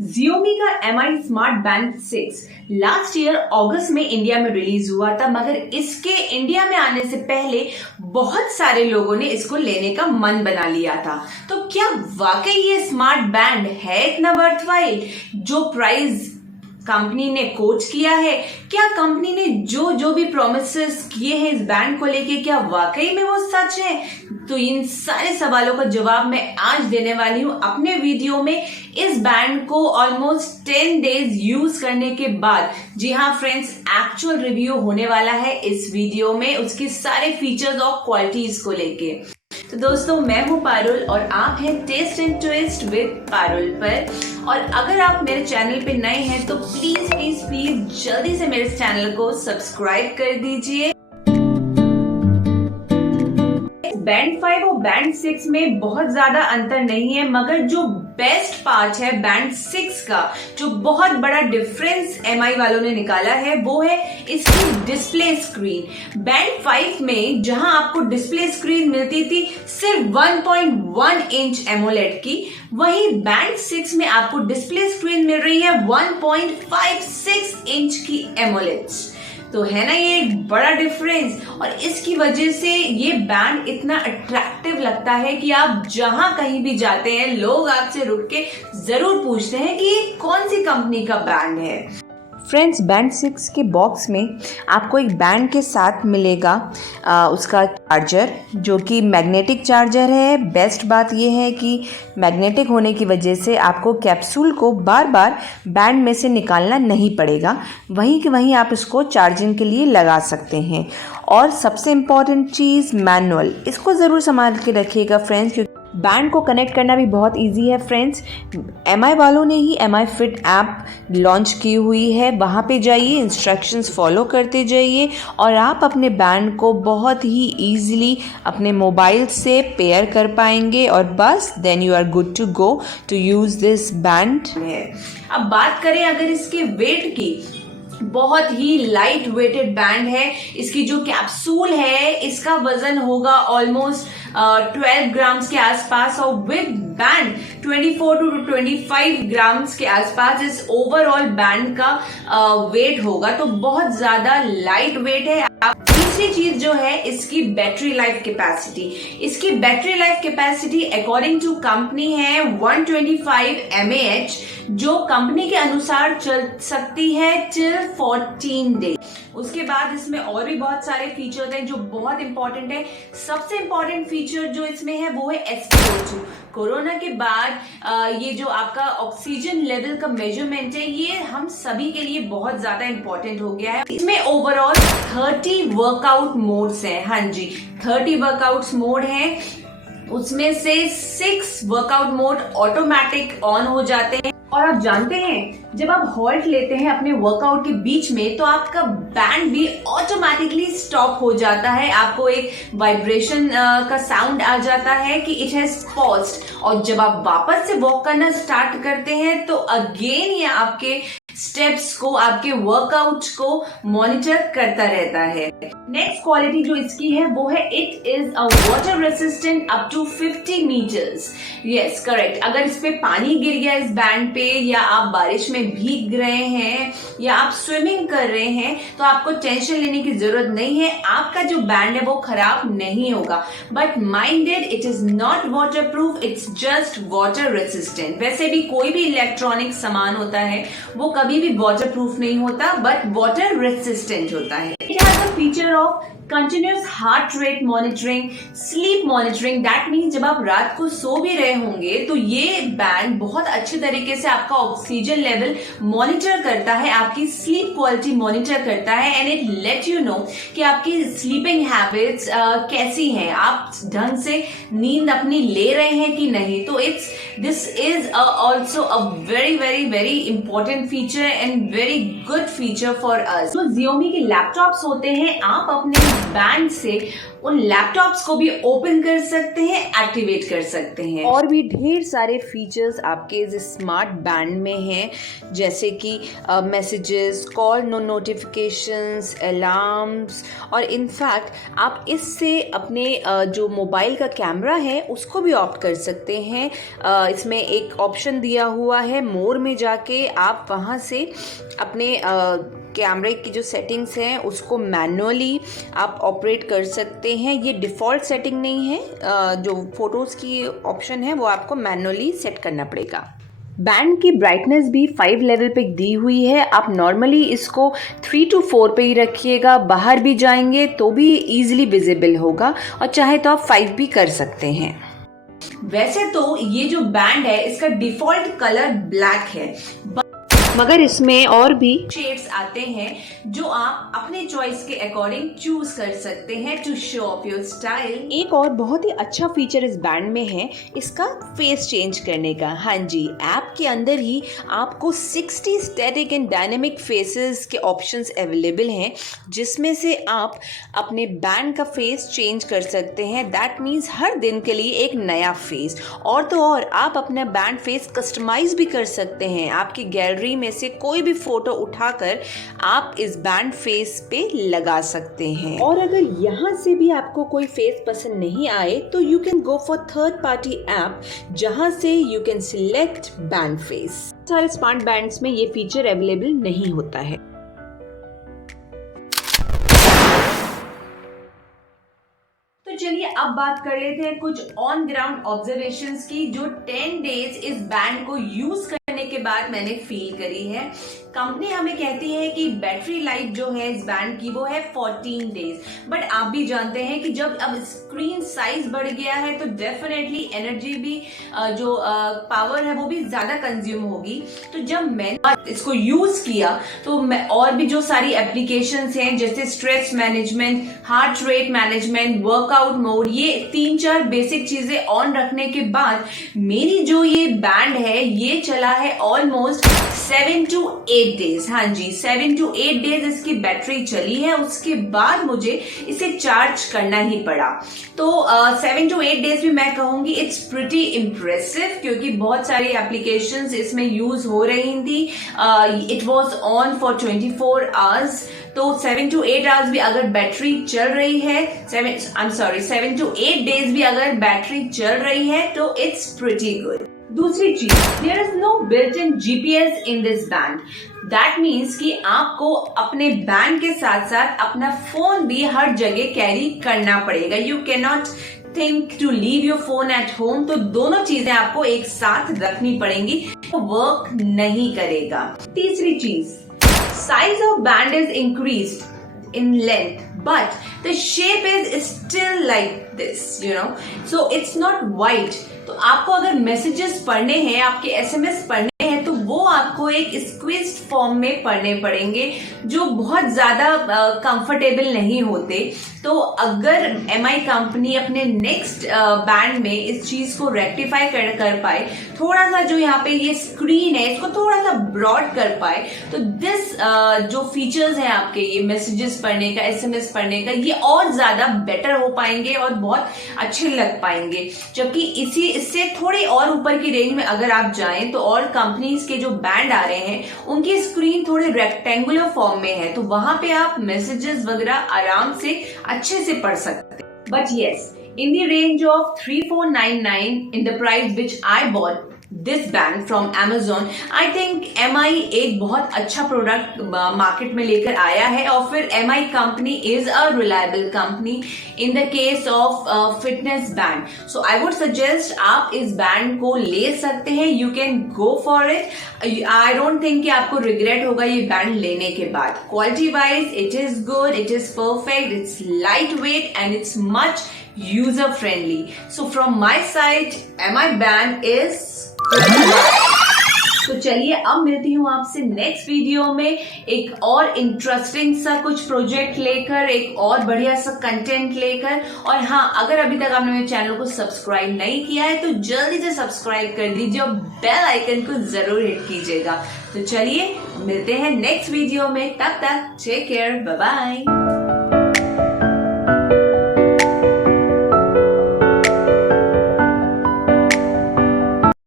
Xiaomi का MI smart band 6 last year अगस्त में इंडिया में रिलीज हुआ था, मगर इसके इंडिया में आने से पहले बहुत सारे लोगों ने इसको लेने का मन बना लिया था। तो क्या वाकई ये स्मार्ट बैंड है इतना वर्थवाइल जो प्राइस कंपनी ने कोच किया है? क्या कंपनी ने जो भी प्रोमिसेस किए हैं इस बैंड को लेके, क्या वाकई में वो सच है? तो इन सारे सवालों का जवाब मैं आज देने वाली हूँ अपने वीडियो में। इस बैंड को ऑलमोस्ट 10 डेज यूज करने के बाद, जी हाँ फ्रेंड्स, एक्चुअल रिव्यू होने वाला है इस वीडियो में उसकी सारे फीचर्स और क्वालिटीज को लेके। तो दोस्तों, मैं हूँ पारुल और आप हैं taste and twist with Parul पर। और अगर आप मेरे चैनल पे नए हैं तो प्लीज प्लीज प्लीज जल्दी से मेरे चैनल को सब्सक्राइब कर दीजिए। बैंड 5 और बैंड 6 में बहुत ज्यादा अंतर नहीं है, मगर जो बेस्ट पार्ट है बैंड 6 का, जो बहुत बड़ा डिफरेंस MI वालों ने निकाला है, वो है इसकी डिस्प्ले स्क्रीन। बैंड 5 में जहां आपको डिस्प्ले स्क्रीन मिलती थी सिर्फ 1.1 इंच एमोलेड की, वहीं बैंड 6 में आपको डिस्प्ले स्क्रीन मिल रही है 1.56 इंच की एमोलेड। तो है ना ये एक बड़ा डिफरेंस, और इसकी वजह से ये बैंड इतना अट्रैक्टिव लगता है कि आप जहां कहीं भी जाते हैं लोग आपसे रुक के जरूर पूछते हैं कि ये कौन सी कंपनी का बैंड है। फ्रेंड्स, बैंड 6 के बॉक्स में आपको एक बैंड के साथ मिलेगा उसका चार्जर, जो कि मैग्नेटिक चार्जर है। बेस्ट बात यह है कि मैग्नेटिक होने की वजह से आपको कैप्सूल को बार बार बैंड में से निकालना नहीं पड़ेगा, वहीं के वहीं आप इसको चार्जिंग के लिए लगा सकते हैं। और सबसे इम्पॉर्टेंट चीज़, मैनुअल, इसको ज़रूर संभाल के रखिएगा फ्रेंड्स, क्योंकि बैंड को कनेक्ट करना भी बहुत इजी है फ्रेंड्स। MI वालों ने ही MI फिट ऐप लॉन्च की हुई है, वहाँ पे जाइए, इंस्ट्रक्शंस फॉलो करते जाइए और आप अपने बैंड को बहुत ही इजीली अपने मोबाइल से पेयर कर पाएंगे और बस then you are good to go to use this band. अब बात करें अगर इसके वेट की, बहुत ही लाइट वेटेड बैंड है। इसकी जो कैप्सूल है इसका वजन होगा ऑलमोस्ट 12 ग्राम्स के आसपास, और विद बैंड 24 to 25 ग्राम्स के आसपास इस ओवरऑल बैंड का वेट होगा। तो बहुत ज्यादा लाइट वेट है। तीसरी चीज जो है इसकी बैटरी लाइफ कैपेसिटी। इसकी battery life capacity according to company है 125 mAh, जो कंपनी के अनुसार चल सकती है टिल 14 डे। उसके बाद इसमें और भी बहुत सारे फीचर्स हैं जो बहुत इंपॉर्टेंट है। सबसे इंपॉर्टेंट फीचर जो इसमें है वो है SpO2। कोरोना के बाद ये जो आपका ऑक्सीजन लेवल का मेजरमेंट है, ये हम सभी के लिए बहुत ज्यादा इंपॉर्टेंट हो गया है। इसमें ओवरऑल 30 वर्कआउट मोड्स हैं। हाँ जी, 30 वर्कआउट मोड हैं। उसमें से 6 वर्कआउट मोड ऑटोमेटिक ऑन हो जाते हैं। और आप जानते हैं, जब आप हॉल्ट लेते हैं अपने वर्कआउट के बीच में, तो आपका बैंड भी ऑटोमेटिकली स्टॉप हो जाता है। आपको एक वाइब्रेशन का साउंड आ जाता है कि इट हैज पॉज्ड। और जब आप वापस से वॉक करना स्टार्ट करते हैं तो अगेन ये आपके स्टेप्स को, आपके वर्कआउट को मॉनिटर करता रहता है। नेक्स्ट क्वालिटी जो इसकी है वो है it is a water resistant up to 50 metres. Yes, correct. अगर इस पे पानी गिर गया इस बैंड पे, या आप बारिश में भीग रहे हैं, या आप स्विमिंग कर रहे हैं, तो आपको टेंशन लेने की जरूरत नहीं है। आपका जो बैंड है वो खराब नहीं होगा। But minded, it is not water proof, it's just water resistant. वैसे भी कोई भी इलेक्ट्रॉनिक सामान होता है वो कभी भी वाटर प्रूफ नहीं होता, बट वाटर रेसिस्टेंट होता है। It has the feature of continuous heart rate monitoring, sleep monitoring. That means जब आप रात को सो भी रहे होंगे तो ये बैंड बहुत अच्छे तरीके से आपका ऑक्सीजन लेवल मॉनिटर करता है, आपकी स्लीप क्वालिटी मॉनिटर करता है, and it let you know कि आपकी स्लीपिंग हैबिट्स कैसी हैं, आप ढंग से नींद अपनी ले रहे हैं कि नहीं। तो this is also a very very very important feature and very good feature for us. जो Xiaomi के लैपटॉप्स होते करते हैं आप अपने बैंड से उन लैपटॉप्स को भी ओपन कर सकते हैं, एक्टिवेट कर सकते हैं। और भी ढेर सारे फीचर्स आपके इस स्मार्ट बैंड में हैं, जैसे कि मैसेजेस, कॉल नोटिफिकेशंस, अलार्म्स, और इनफैक्ट आप इससे अपने जो मोबाइल का कैमरा है उसको भी ऑफ कर सकते हैं। इसमें एक ऑप्शन दिया हुआ है, मोर में जाके आप वहाँ से अपने कैमरे की जो सेटिंग्स हैं उसको मैनुअली आप ऑपरेट कर सकते हैं। ये डिफ़ॉल्ट सेटिंग नहीं है, जो फ़ोटोज़ की ऑप्शन है वो आपको मैनुअली सेट करना पड़ेगा। बैंड की ब्राइटनेस भी 5 लेवल पे दी हुई है। आप नॉर्मली इसको 3 to 4 पे ही रखिएगा, बाहर भी जाएंगे तो भी ईजिली विजिबल होगा, और चाहे तो आप 5 भी कर सकते हैं। वैसे तो ये जो बैंड है इसका डिफ़ॉल्ट कलर ब्लैक है, मगर इसमें और भी शेड्स आते हैं जो आप अपने चॉइस के अकॉर्डिंग चूज कर सकते हैं to show off your style. एक और बहुत ही अच्छा फीचर इस बैंड में है इसका फेस चेंज करने का। हाँ जी, ऐप के अंदर ही आपको 60 स्टैटिक एंड डायनेमिक फेसेस के ऑप्शंस अवेलेबल हैं, जिसमें से आप अपने बैंड का फेस चेंज कर सकते हैं। दैट मीन्स हर दिन के लिए एक नया फेस। और तो और आप अपना बैंड फेस कस्टमाइज भी कर सकते हैं। आपकी गैलरी में से कोई भी फोटो उठाकर आप इस बैंड फेस पे लगा सकते हैं। और अगर यहाँ से भी आपको कोई फेस पसंद नहीं आए तो you can go for third party app, जहाँ से you can select band face. सारे स्मार्ट बैंड्स में ये फीचर अवेलेबल नहीं होता है। तो चलिए अब बात कर लेते हैं कुछ ऑन ग्राउंड ऑब्जर्वेशंस की, जो 10 डेज इस बैंड को यूज करने के बाद मैंने फील करी है। कंपनी हमें कहती है कि बैटरी लाइफ जो है इस बैंड की वो है 14 डेज, बट आप भी जानते हैं कि जब अब स्क्रीन साइज बढ़ गया है तो डेफिनेटली एनर्जी भी जो पावर है वो भी ज्यादा कंज्यूम होगी। तो जब मैंने इसको यूज किया तो मैं और भी जो सारी एप्लीकेशंस हैं जैसे stress management, heart rate management, workout mode, ये 3-4 बेसिक चीजें ऑन रखने के बाद मेरी जो ये बैंड है ये चला है ऑलमोस्ट 7 to 8 डेज। हाँ जी, 7 to 8 डेज इसकी बैटरी चली है। उसके बाद मुझे इसे चार्ज करना ही पड़ा। तो 7 to 8 डेज भी मैं कहूंगी इट्स प्रिटी इम्प्रेसिव, क्योंकि बहुत सारी एप्लीकेशंस इसमें यूज हो रही थी। It was on for 24 hours. तो 7 to 8 आवर्स भी अगर बैटरी चल रही है, 7 to 8 डेज भी अगर बैटरी चल रही है तो इट्स प्रिटी गुड। दूसरी चीज, there is no built in GPS in this band. That means कि आपको अपने बैंड के साथ साथ अपना फोन भी हर जगह कैरी करना पड़ेगा। You can not think to leave your phone at home. तो दोनों चीजें आपको एक साथ रखनी पड़ेंगी, तो वर्क नहीं करेगा। तीसरी चीज, size of band is increased in length, but the shape is still like this, you know, so it's not wide. तो आपको अगर मैसेजेस पढ़ने हैं, आपके एसएमएस पढ़ने हैं, तो वो आपको एक स्क्वीज्ड फॉर्म में पढ़ने पड़ेंगे, जो बहुत ज्यादा कंफर्टेबल नहीं होते। तो अगर एमआई कंपनी अपने नेक्स्ट बैंड में इस चीज को रेक्टिफाई कर पाए, थोड़ा सा जो यहाँ पे ये स्क्रीन है इसको थोड़ा सा ब्रॉड कर पाए, तो दिस जो फीचर्स हैं आपके ये मैसेजेस पढ़ने का, एसएमएस पढ़ने का, ये और ज्यादा बेटर हो पाएंगे और बहुत अच्छे लग पाएंगे। जबकि इससे थोड़ी और ऊपर की रेंज में अगर आप जाएं तो और कंपनीज के जो बैंड आ रहे हैं उनकी स्क्रीन थोड़ी रेक्टेंगुलर फॉर्म में है, तो वहां पे आप मैसेजेस वगैरह आराम से अच्छे से पढ़ सकते हैं। But yes, in the range of 3499 in the price which I bought this band from Amazon, I think MI एक बहुत अच्छा प्रोडक्ट मार्केट में लेकर आया है। और फिर MI company is a reliable company in the case of fitness band. So I would suggest आप इस बैंड को ले सकते हैं। You can go for it. I don't think कि आपको regret होगा ये बैंड लेने के बाद। Quality wise, it is good, it is perfect, it's lightweight and it's much user friendly. So from my side, MI band is तो चलिए अब मिलती हूँ आपसे नेक्स्ट वीडियो में एक और इंटरेस्टिंग सा कुछ प्रोजेक्ट लेकर, एक और बढ़िया सा कंटेंट लेकर। और हाँ, अगर अभी तक आपने मेरे चैनल को सब्सक्राइब नहीं किया है तो जल्दी से सब्सक्राइब कर दीजिए और बेल आइकन को जरूर हिट कीजिएगा। तो चलिए मिलते हैं नेक्स्ट वीडियो में, तब तक टेक केयर, बाय बाय।